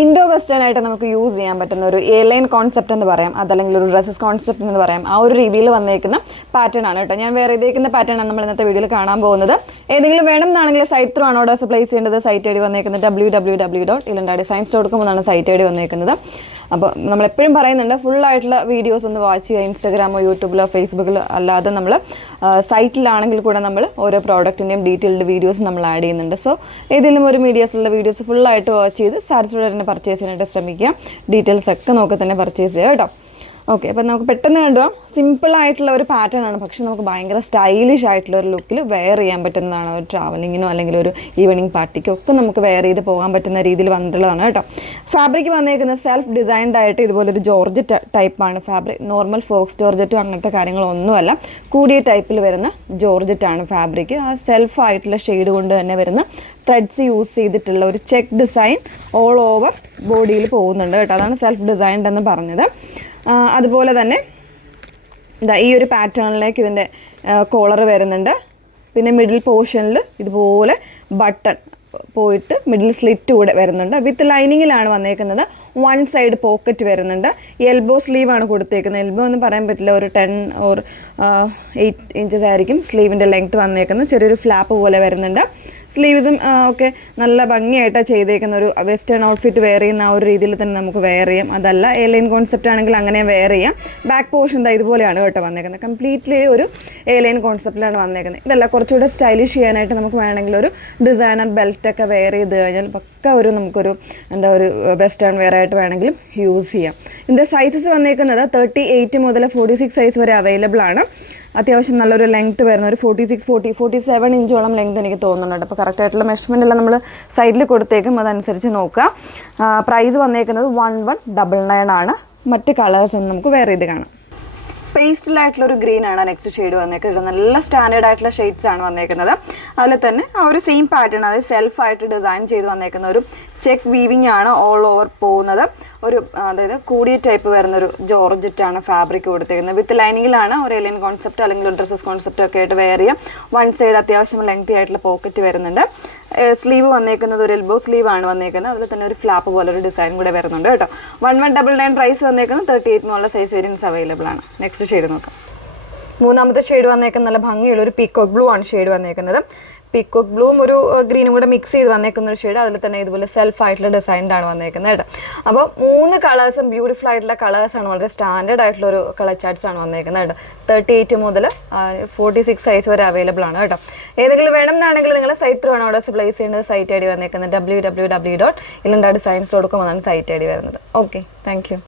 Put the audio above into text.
Indo western ആയിട്ട് നമുക്ക് use ചെയ്യാൻ പറ്റുന്ന ഒരു എ ലൈൻ കോൺസെപ്റ്റ് എന്ന് പറയാം, അതല്ലെങ്കിൽ ഒരു ഡ്രസ്സസ് കോൺസെപ്റ്റ് എന്ന് പറയാം. ആ ഒരു രീതിയിൽ വന്നേക്കുന്ന പാറ്റേൺ ആണ് കേട്ടോ. ഞാൻ വേറെ ഇതേക്കുന്ന പാറ്റേൺ ആണ് നമ്മൾ ഇന്നത്തെ വീഡിയോയിൽ കാണാൻ പോകുന്നത്. ഏതെങ്കിലും വേണം എന്നാണെങ്കിൽ സൈറ്റ് ത്രൂ ആണ് ഓർഡേഴ്സ് പ്ലേസ് ചെയ്യേണ്ടത്. സൈറ്റ് ഐ ഡി വന്നേക്കുന്നത് www.ilandadesigns.com എന്നാണ് സൈറ്റ് ഐ ഡി വന്നേക്കുന്നത്. അപ്പോൾ നമ്മളെപ്പോഴും പറയുന്നുണ്ട് ഫുള്ളായിട്ടുള്ള വീഡിയോസ് ഒന്ന് വാച്ച് ചെയ്യുക. ഇൻസ്റ്റാഗ്രാമോ യൂട്യൂബിലോ ഫേസ്ബുക്കിലോ അല്ലാതെ നമ്മൾ സൈറ്റിലാണെങ്കിൽ കൂടെ നമ്മൾ ഓരോ പ്രോഡക്റ്റിൻ്റെയും ഡീറ്റെയിൽഡ് വീഡിയോസ് നമ്മൾ ആഡ് ചെയ്യുന്നുണ്ട്. സോ ഏതെങ്കിലും ഒരു മീഡിയാസിലുള്ള വീഡിയോസ് ഫുള്ളായിട്ട് വാച്ച് ചെയ്ത് സാറ്റിസ്ഫൈഡ് തന്നെ പർച്ചേസ് ചെയ്യാനായിട്ട് ശ്രമിക്കുക. ഡീറ്റെയിൽസ് ഒക്കെ നോക്കി തന്നെ പർച്ചേസ് ചെയ്യുക കേട്ടോ. ഓക്കെ, അപ്പോൾ നമുക്ക് പെട്ടെന്ന് കണ്ടുപോകാം. സിമ്പിളായിട്ടുള്ള ഒരു പാറ്റേൺ ആണ്, പക്ഷെ നമുക്ക് ഭയങ്കര സ്റ്റൈലിഷ് ആയിട്ടുള്ള ഒരു ലുക്കിൽ വെയർ ചെയ്യാൻ പറ്റുന്നതാണ്. ഒരു ട്രാവലിങ്ങിനോ അല്ലെങ്കിൽ ഒരു ഈവനിങ് പാർട്ടിക്കോ ഒക്കെ നമുക്ക് വെയർ ചെയ്ത് പോകാൻ പറ്റുന്ന രീതിയിൽ വന്നിട്ടുള്ളതാണ് കേട്ടോ. ഫാബ്രിക് വന്നേക്കുന്നത് സെൽഫ് ഡിസൈൻഡ് ആയിട്ട് ഇതുപോലൊരു ജോർജറ്റ് ടൈപ്പാണ് ഫാബ്രിക്. നോർമൽ ഫോക്സ് ജോർജറ്റും അങ്ങനത്തെ കാര്യങ്ങളൊന്നുമല്ല, കൂടിയ ടൈപ്പിൽ വരുന്ന ജോർജറ്റാണ് ഫാബ്രിക്. ആ സെൽഫായിട്ടുള്ള ഷെയ്ഡ് കൊണ്ട് തന്നെ വരുന്ന ത്രെഡ്സ് യൂസ് ചെയ്തിട്ടുള്ള ഒരു ചെക്ക് ഡിസൈൻ ഓൾ ഓവർ ബോഡിയിൽ പോകുന്നുണ്ട് കേട്ടോ. അതാണ് സെൽഫ് ഡിസൈൻഡ് എന്ന് പറഞ്ഞത്. അതുപോലെ തന്നെ ഈ ഒരു പാറ്റേണിലേക്ക് ഇതിൻ്റെ കോളർ വരുന്നുണ്ട്. പിന്നെ മിഡിൽ പോർഷനിൽ ഇതുപോലെ ബട്ടൺ പോയിട്ട് മിഡിൽ സ്ലിറ്റ് കൂടെ വരുന്നുണ്ട്. വിത്ത് ലൈനിങ്ങിലാണ് വന്നേക്കുന്നത്. വൺ സൈഡ് പോക്കറ്റ് വരുന്നുണ്ട്. എൽബോ സ്ലീവാണ് കൊടുത്തേക്കുന്നത്. എൽബോ എന്ന് പറയാൻ പറ്റില്ല, ഒരു 10 or 8 inches ആയിരിക്കും സ്ലീവിൻ്റെ ലെങ്ത്ത് വന്നേക്കുന്നത്. ചെറിയൊരു ഫ്ലാപ്പ് പോലെ വരുന്നുണ്ട്. സ്ലീവ്സും ഒക്കെ നല്ല ഭംഗിയായിട്ടാണ് ചെയ്തേക്കുന്ന. ഒരു വെസ്റ്റേൺ ഔട്ട്ഫിറ്റ് വെയർ ചെയ്യുന്ന ആ ഒരു രീതിയിൽ തന്നെ നമുക്ക് വെയർ ചെയ്യാം. അതല്ല എ ലൈൻ കോൺസെപ്റ്റ് ആണെങ്കിൽ അങ്ങനെ വെയർ ചെയ്യാം. ബാക്ക് പോർഷൻ ഇതുപോലെയാണ് കേട്ടോ വന്നേക്കുന്നത്. കംപ്ലീറ്റ്ലി ഒരു എ ലൈൻ കോൺസെപ്റ്റിലാണ് വന്നേക്കുന്നത്. ഇതല്ല, കുറച്ചുകൂടെ സ്റ്റൈലിഷ് ചെയ്യാനായിട്ട് നമുക്ക് വേണമെങ്കിൽ ഒരു ഡിസൈനർ ബെൽറ്റൊക്കെ വെയർ ചെയ്ത് കഴിഞ്ഞാൽ പക്ക ഒരു നമുക്കൊരു ഒരു വെസ്റ്റേൺ വെയർ ആയിട്ട് വേണമെങ്കിലും യൂസ് ചെയ്യാം. ഇതിൻ്റെ സൈസസ് വന്നേക്കുന്നത് 38 മുതൽ 46 സൈസ് വരെ അവൈലബിൾ ആണ്. അത്യാവശ്യം നല്ലൊരു ലെങ്ത്ത് വരുന്ന ഒരു 47 ഇഞ്ചോളം ലെങ്ത്ത് എനിക്ക് തോന്നുന്നുണ്ട്. അപ്പോൾ കറക്റ്റായിട്ടുള്ള മെഷർമെൻ്റ് എല്ലാം നമ്മൾ സൈഡിൽ കൊടുത്തേക്കും, അതനുസരിച്ച് നോക്കുക. പ്രൈസ് വന്നേക്കുന്നത് 1199 ആണ്. മറ്റ് കളേഴ്സ് ഒന്നും നമുക്ക് വേറെ ചെയ്ത് കാണാം. പേസ്റ്റലായിട്ടുള്ളൊരു ഗ്രീൻ ആണ് നെക്സ്റ്റ് ഷെയ്ഡ് വന്നേക്കുന്നത്. നല്ല സ്റ്റാൻഡേർഡ് ആയിട്ടുള്ള ഷെയ്ഡ്സ് ആണ് വന്നേക്കുന്നത്. അതിൽ തന്നെ ആ ഒരു സെയിം പാറ്റേൺ, അതായത് സെൽഫായിട്ട് ഡിസൈൻ ചെയ്ത് വന്നേക്കുന്ന ഒരു ചെക്ക് വീവിങ് ആണ് ഓൾ ഓവർ പോകുന്നത്. ഒരു അതായത് കൂടിയ ടൈപ്പ് വരുന്നൊരു ജോർജറ്റാണ് ഫാബ്രിക് കൊടുത്തേക്കുന്നത്. വിത്ത് ലൈനിങ്ങിലാണ്. ഒരു എലിയൻ കോൺസെപ്റ്റ് അല്ലെങ്കിൽ ഒരു ഡ്രസ്സസ് കോൺസെപ്റ്റ് ഒക്കെ ആയിട്ട് വെയർ ചെയ്യാം. വൺ സൈഡ് അത്യാവശ്യം ലെങ്തി ആയിട്ടുള്ള പോക്കറ്റ് വരുന്നുണ്ട്. സ്ലീവ് വന്നേക്കുന്നത് ഒരു എൽബോ സ്ലീവ് ആണ് വന്നേക്കുന്നത്. അതിൽ തന്നെ ഒരു ഫ്ലാപ്പ് പോലെ ഒരു ഡിസൈൻ കൂടെ വരുന്നുണ്ട് കേട്ടോ. 1199 പ്രൈസ് വന്നേക്കുന്നത്. 38 എന്നുള്ള സൈസ് വേരിയൻസ് അവൈലബിൾ ആണ്. നെക്സ്റ്റ് ഷെയ്ഡ് നോക്കാം. മൂന്നാമത്തെ ഷെയ്ഡ് വന്നേക്കുന്നത് നല്ല ഭംഗിയുള്ള ഒരു പീക്കോക്ക് ബ്ലൂ ആണ് ഷെയ്ഡ് വന്നേക്കുന്നത്. പീക്കോക്ക് ബ്ലൂവും ഒരു ഗ്രീനും കൂടെ മിക്സ് ചെയ്ത് വന്നേക്കുന്ന ഒരു ഷെയ്ഡ്. അതിൽ തന്നെ ഇതുപോലെ സെൽഫായിട്ടുള്ള ഡിസൈൻഡാണ് വന്നേക്കുന്നത് കേട്ടോ. അപ്പോൾ 3 കളേഴ്സും ബ്യൂട്ടിഫുൾ ആയിട്ടുള്ള കളേഴ്സാണ്. വളരെ സ്റ്റാൻഡേർഡ് ആയിട്ടുള്ള ഒരു കളർ ചാർട്ട്സ് ആണ് വന്നേക്കുന്നത് കേട്ടോ. 38 മുതൽ 46 സൈസ് വരെ അവൈലബിൾ ആണ് കേട്ടോ. ഏതെങ്കിലും വേണം എന്നാണെങ്കിൽ നിങ്ങൾ സൈറ്റ് ത്രൂ ആണ് ഓർഡേഴ്സ് പ്ലേസ് ചെയ്യേണ്ടത്. സൈറ്റ് ഐ ഡി വന്നേക്കുന്നത് www.ilandadesigns.com എന്നാണ് സൈറ്റ് ഐ ഡി വരുന്നത്. Okay, thank you.